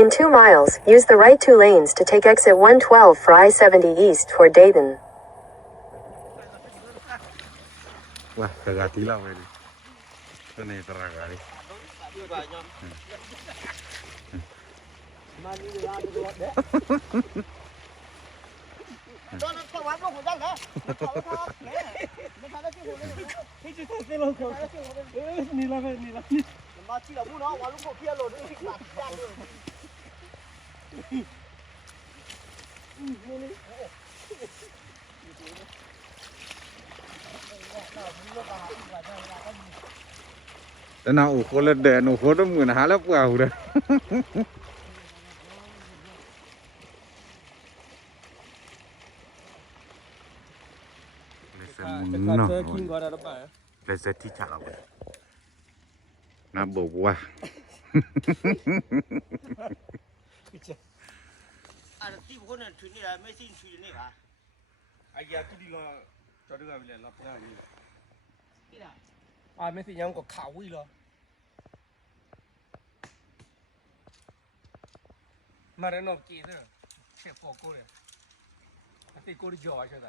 In 2 miles, use the right 2 lanes to take exit 112 for I-70 east toward Dayton. ว้าตะกาตีเราไปดิตัวนี้ตะกาดิแต่น่าโอ้โหเลยเดินโอ้โหต้องเหมือนหาแล้วเปล่าเลยเนาะเลยเซตที่ฉาบน่าบอกว่า啊，地不可能吹你来，没事吹你吧？哎呀，这里个找这个来，那不让你了。对的。啊，没事，让我卡位了。มาเรนอกีเนี่ยแค่พอกูเลยที่กูได้จ่อใช่ไหม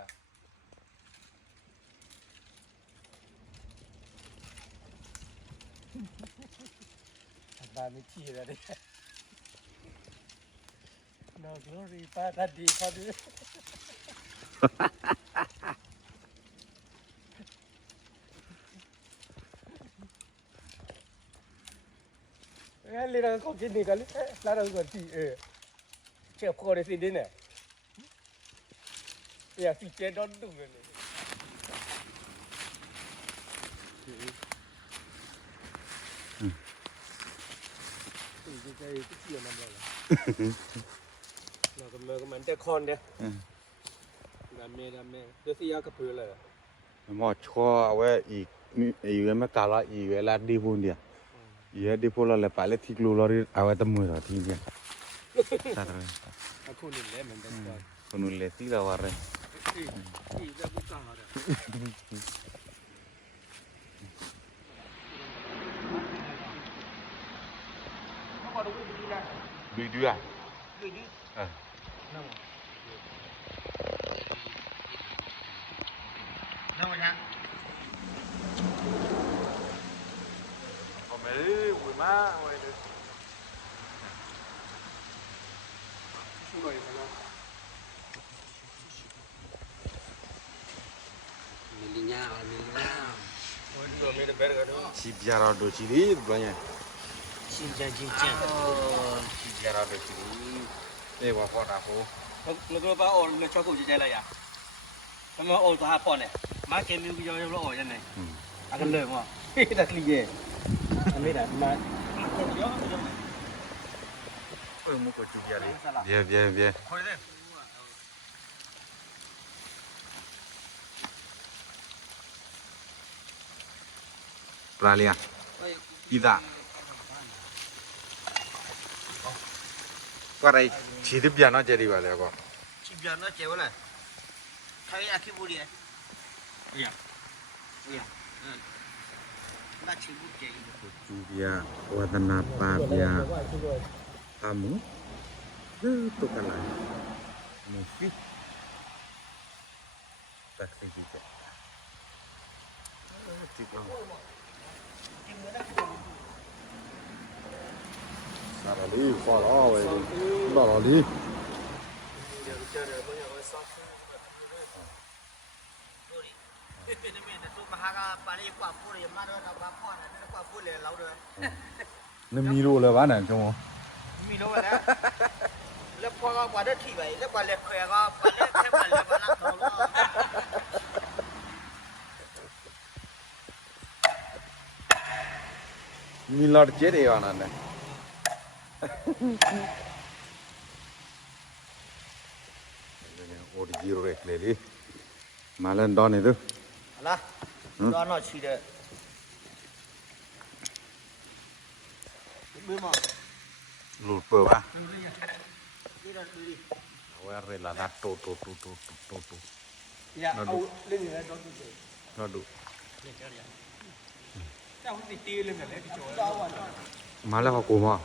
บ้านไม่ที่เลยดินอกจากรีป้าทัดดีเขาดิเรื่องของกินนี่กันแล้วเราก็ที่เชื่อพอได้สิดิเนี่ยอยากสิเจดอนดุเลยจะเกี่ยวน้ำเลยเราก็มันจะคอนเดียดำเมเดี๋ยวสิยากระเพื่อเลยหมอชัวเอาไว้อีกอยู่ไม่กาละอีกเวลาดีพูนเดียอีดีพูนเราเลยไปเลยที่กลัวเราเอาไว้ตั้งมือเราทีเดียวตัดเลยคนอื่นเล่นเหมือนกันคนอื่นเล่นที่เราว่าเลยดูดูอ่ะ那我讲，我没为嘛为的出来一个了我这个没得别的个西边那都去的不然新疆，西边那都去的那我好大户那个把哦那小狗就摘了呀他们哦都还跑呢马前面比较要哦现在那个冷嘛嘿那理解没得马没过去别ปลาเลียอีตาก็อะไรชีดิบยาน้อยเจดีกว่าเลยก็去边那结婚了，他也去不的，哎呀那去不结一个。จูเบียวัฒนาปาเบียปาหมูตุกันอะไรมูฟิตักสิจิเจจิกสารลีฟอร์อ้เว้ยดอลลีนี่มีรู้เลยว่าไหนจังวะมีรู้แล้วแล้วพอก็กว่าได้ที่ไปแล้วกว่าเล็กแขกก็กว่าเล็กแค่กว่าเล็กกว่านักทองก็มีหลอดเจ็ดเอวนั่นแหละโอ้ดีโรเล็กเลยดิมาเล่นดอนนี่ดูอะไรดอนนอชีเด้มือมองหลุดเปล่าวะนี่เราดูดิเอาไว้เรล่าดัดโตอย่าเอาเรื่องนี้แล้วดูเราดูเจ้าตีเรื่องอะไรพี่โจมาแล้วเขากูมา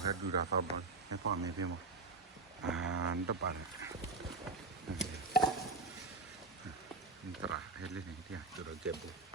Udah dura sabon, ini kok nih dia mau, depan, ntar, ini dia, sudah jebol.